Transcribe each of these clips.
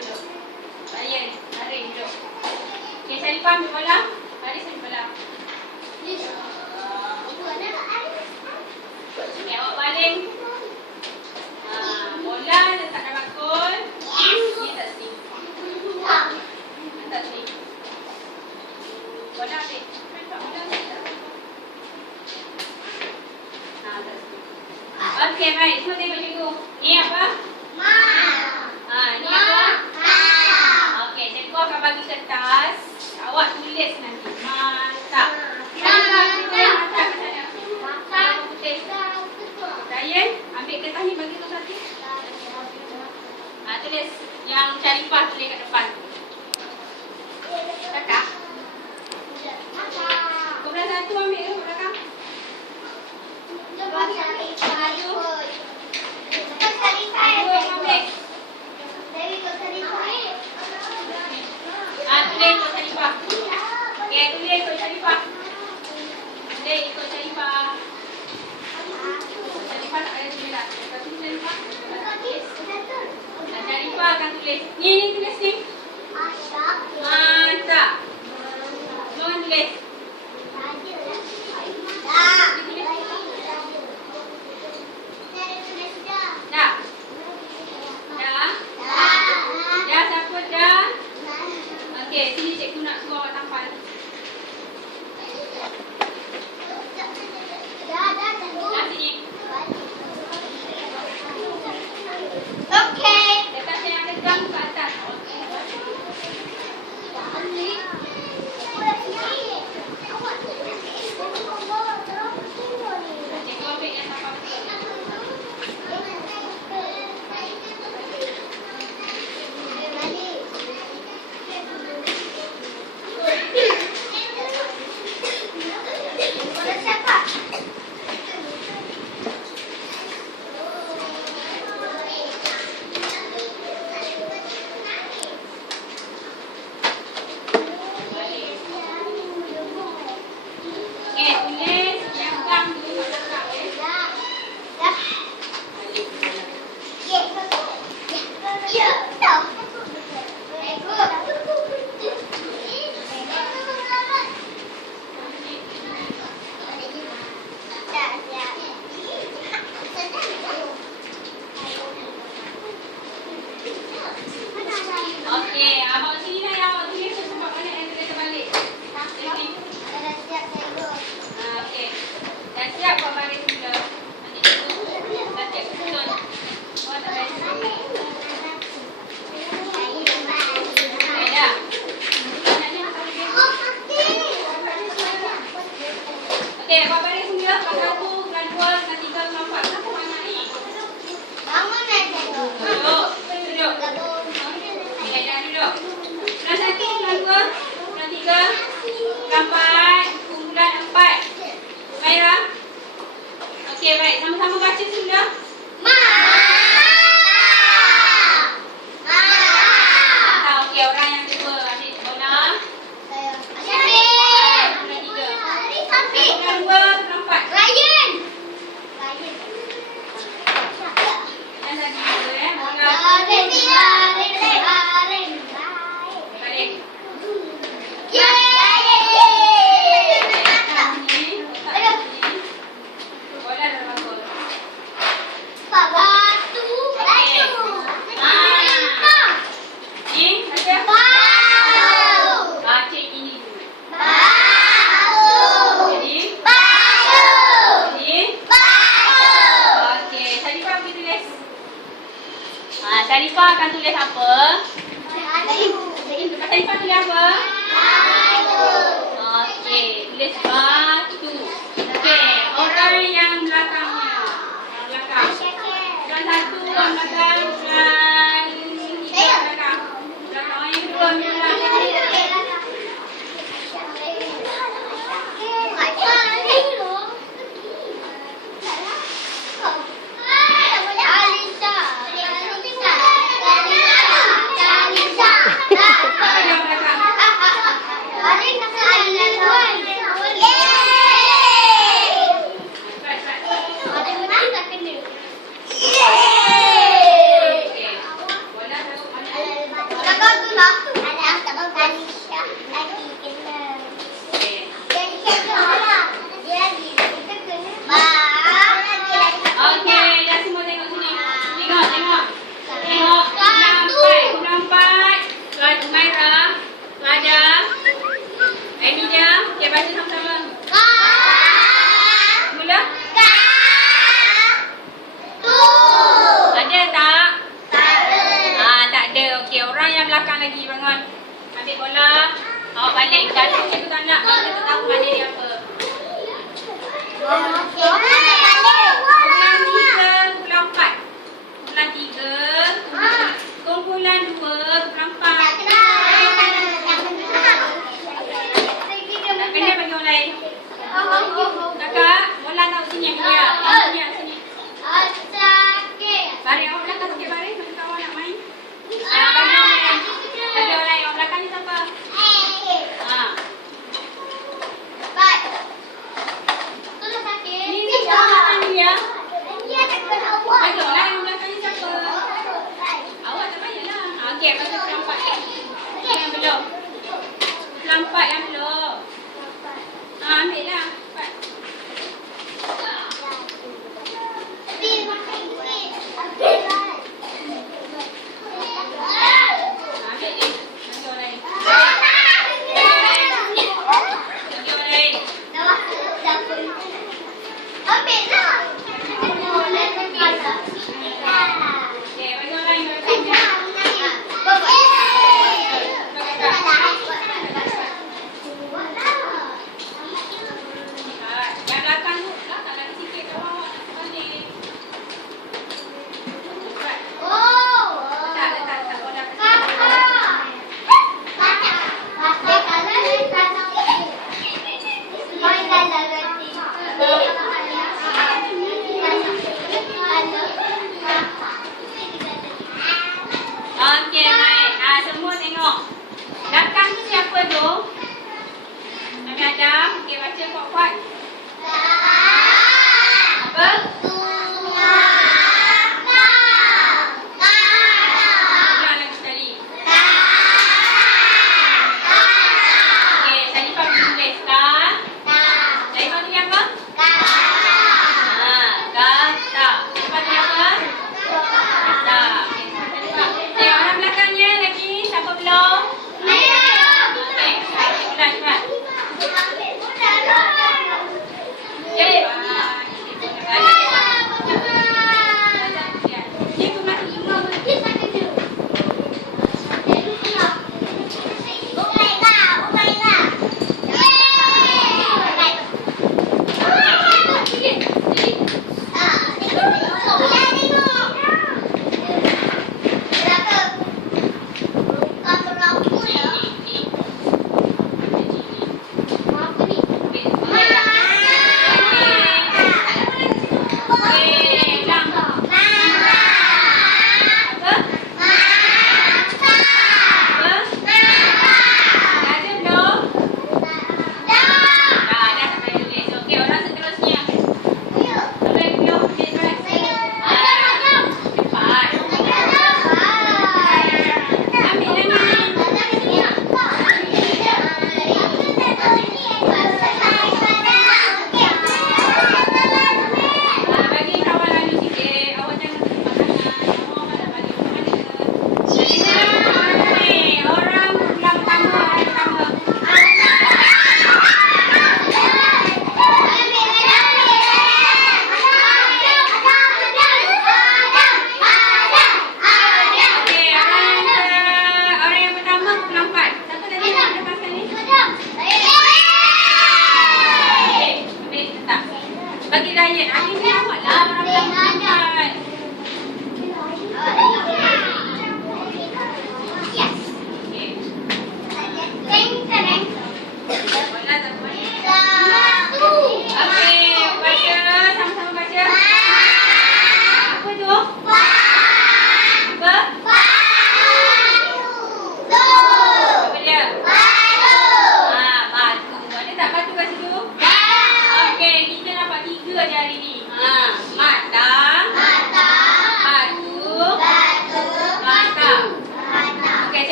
duduk. Ryan, tarik duduk. Okey, Syarifah ambil bola. Haris ambil bola. Okey, awak baling. Bola letak dalam bakul. Ni tak sini. Tak sini. Bola ambil. Bola ambil. Okey, baik. Semua tengok cikgu. Ni apa? Ni apa? Okey, cikgu akan bagi kertas. Awak tulis nanti. Masak. Masak ke sana? Masak putih. Ryan, ambil kertas ni bagi kau satu. Tulis. Yang Syarifah tulis kat depan. Kakak? Kau belah satu ambil ke belakang? Tulis ikut Syarifah. Okey, tulis ikut Syarifah. Tulis ikut Syarifah. Syarifah tak payah tulis lah. Lepas tu Syarifah tulis. Syarifah akan tulis. Ni tulis ni. Masak. Semua tulis. Dah? Dah? Dah siapa dah? Okey, sini cikgu nak suruh awak tampal. Dah sini. Okey. Letak saya yang tegang tu kat atas. Cikgu ambil yang tampal betul. Okey, tulis yang gang tu kat belakang. Okey, abang sini lah yang awak tulis tu sebab mana yang kita balik. Sini. Okey. Dah siap buat baris mula. Nanti cikgu dah cek susun. Awak tak baris mula. Okey dah. Okey, buat baris mula. Kelas 1, kelas 2, kelas 3, kelas 4. Kenapa banyak ni? Duduk. Duduk. Okey, dah duduk. Kelas 1, kelas 2, kelas 3, kelas 4, kumpulan 4. Baiklah. Okey, baik. Sama-sama baca semula. Okey, orang yang kedua ambil bola. Kumpulan 3. Kumpulan 2, kumpulan 4. Dan tadi dulu bola. Balik. Bola dalam bakul. Ni, ada? Cik ini dulu. Jadi? Jadi? Okey, Syarifah pergi tulis. Syarifah akan tulis apa? Syarifah tulis apa? Okey, tulis batu. Okey, orang yang belakangnya. Yang belakang. Yang satu orang belakang, yang tiga belakang. Belakang orang yang kedua belakang. Okey, dah semua tengok sini. Tengok, tengok. Tengok. Kumpulan 4. Humairah, Rada, Emilia. Okey, baca sama-sama. Mula. Ada tak? Tak ada. Okey, orang yang belakang lagi bangun. Ambil bola. Awak balik. Kalau cikgu tak nak, baru kita tahu mana dia apa. Kumpulan 3, kumpulan 4. Kumpulan 3, kumpulan 2, kumpulan 4. Tak kena bagi orang lain. Kakak, bola tahu sini Amelia. Amelia sini. Baring awak belakang sikit baring. Mana kawan nak main? Bagi orang lain. Bagi orang lain. Orang belakang ni siapa? Ni siapa Amelia? Bagi orang lain. Orang belakang ni siapa? Awak tak payahlah. Okey, baca kumpulan 4. Yang belum. Kumpulan 4 yang belum. Ambil lah. 4. Ambil ni. Bagi orang lain. Bagi orang lain. Okey, bagi orang lain.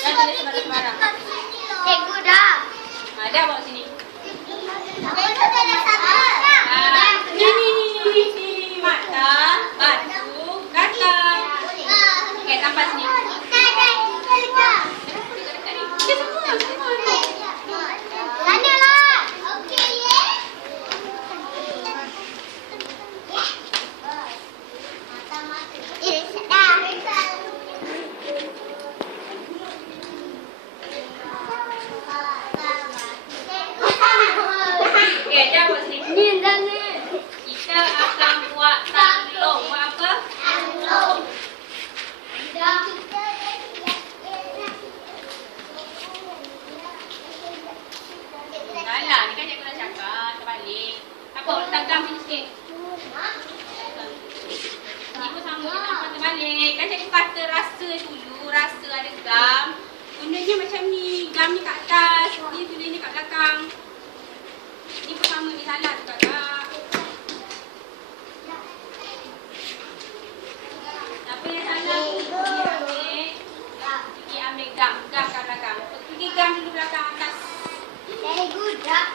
Dah tulis sembarang-sembarang. Cikgu dah. Dah bawa sini. Cikgu dah sabar. Ni. Mata, batu, datang. Okey, tampak sini. Okey, dah buat sini. Kita akan buat tanglong. Buat apa? Salah, ni kan cikgu dah cakap. Terbalik. Apa? Letak gam sini sikit. Ni pun sama je, tak terbalik. Kan cikgu kata rasa dulu. Rasa ada gam. Gunanya macam ni. Gam ni kat atas. Ni tulis ni kat belakang. Ni pun sama. Ni salah tu kakak. Apa yang salah tu? Pergi ambil gam. Gam kat belakang. Pergi gam dulu belakang atas. Oh, betul tak?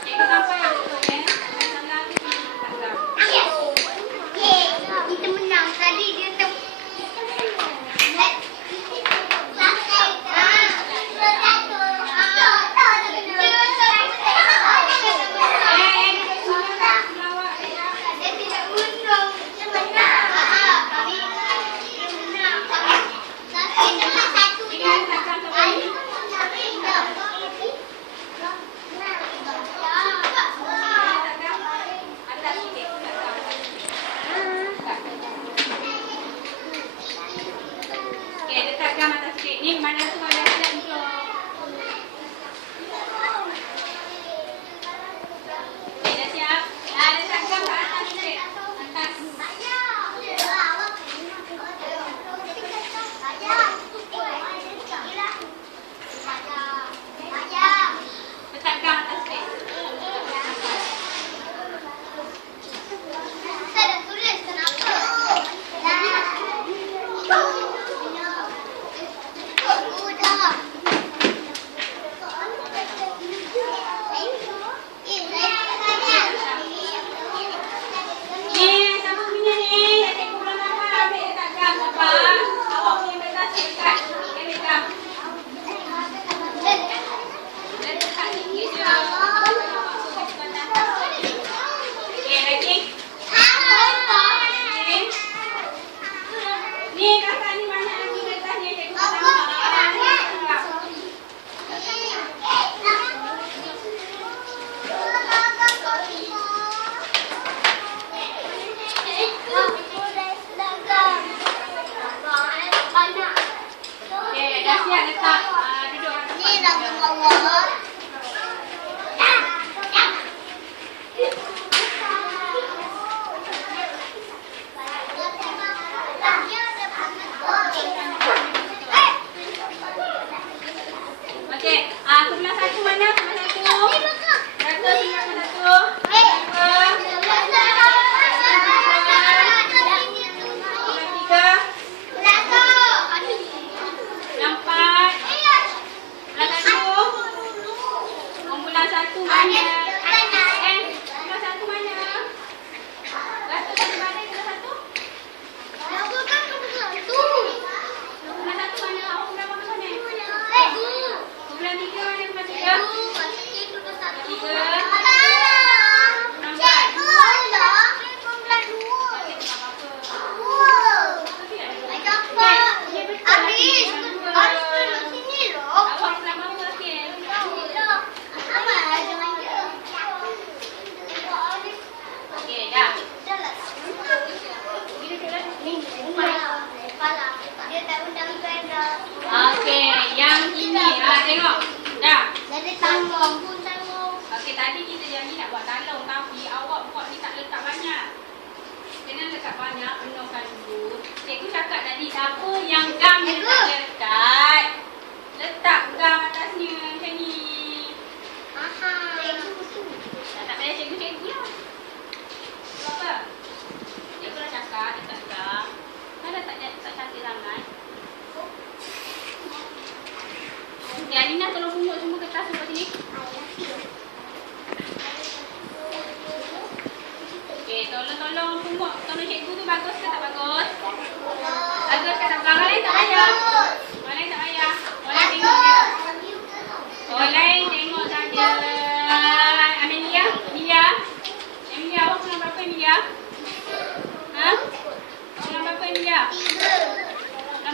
Cikgu sampai betul ya. Salah tu tak gam. Kita menang tadi dia Okey, letak gam atas sikit. Ni mana tu ada siap untuk. Okey, dah siap. Letak gam kat atas sikit. Atas. Letak gam atas sikit. Saya dah tulis kenapa? Ni, siapa punya ni? Cikgu belum dapat ambil letak gam. Dapat. Awak punya kertas dekat. Ambil gam. Letak sikit je. Okey, lagi. Ni kakak ni banyak lagi kertasnya. Cikgu tak tambah. Okey, dah siap letak. Duduk kat tempat. Ni dah ke bawah. Okey, sebelah satu mana? Sebelah satu. Satu, sebelah satu. Sebelah tiga. Nampak. Sebelah satu. Kumpulan satu mana? Sebelah satu mana? Satu satu mana? Sebelah satu. Sebelah satu mana? Awak sebelah mana mana? Sebelah tiga mana? Sebelah tiga. Tiga. Nampak. Awak sebelah mana? Okey. Okey, dah. Okey, yang ini. Tengok. Dah. Okey, tadi kita janji nak buat talong tapi awak buat ni tak letak banyak. Kena letak banyak, penuhkan dulu. Cikgu cakap tadi siapa yang gam dia tak letak. Letak gam atasnya macam ni. Tak payah cikgu lah. Apa? Cikgu dah cakap.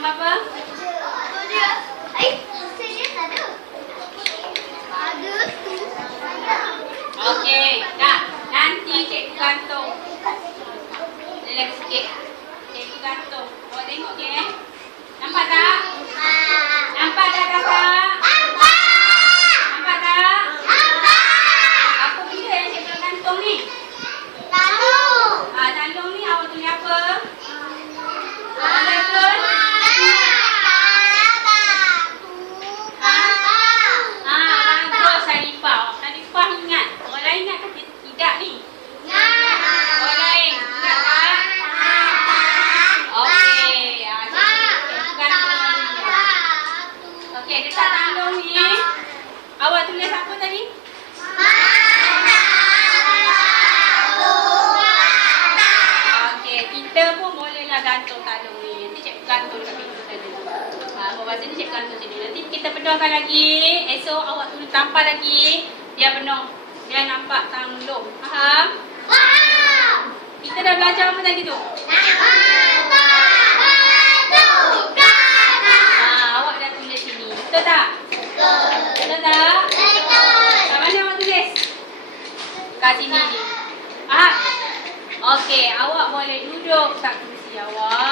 Gambar apa? Tu dia. Saya tak ada. Ada tu. Okey, dah. Nanti cikgu gantung. Relax sikit. Cikgu gantung. Awak tengok je Nampak tak? Nampak tak kakak? Nampak tak? Apa benda yang cikgu nak gantung ni? Tandung ni awak tulis apa? Awak tulis? Bagus Sarifah. Sarifah ingat. Orang lain ingat ke tidak ni? Orang lain ingat tak? Okey. Cikgu gantung ni. Okey, dekat tandung ni. Awak tulis apa tadi? Okey, kita pun bolehlah gantung tandung ni. Nanti cikgu gantung kat pintu tadi. Bahasa ni cikgu gantung sini. Nanti kita penuhkan lagi. Esok awak tulis tampal lagi. Biar penuh. Biar nampak tandung. Faham? Kita dah belajar apa tadi tu? Awak dah tulis sini. Betul tak? Betul tak? Kat mana awak tulis? Kat sini ni. Okey, awak boleh duduk kat kursi awak.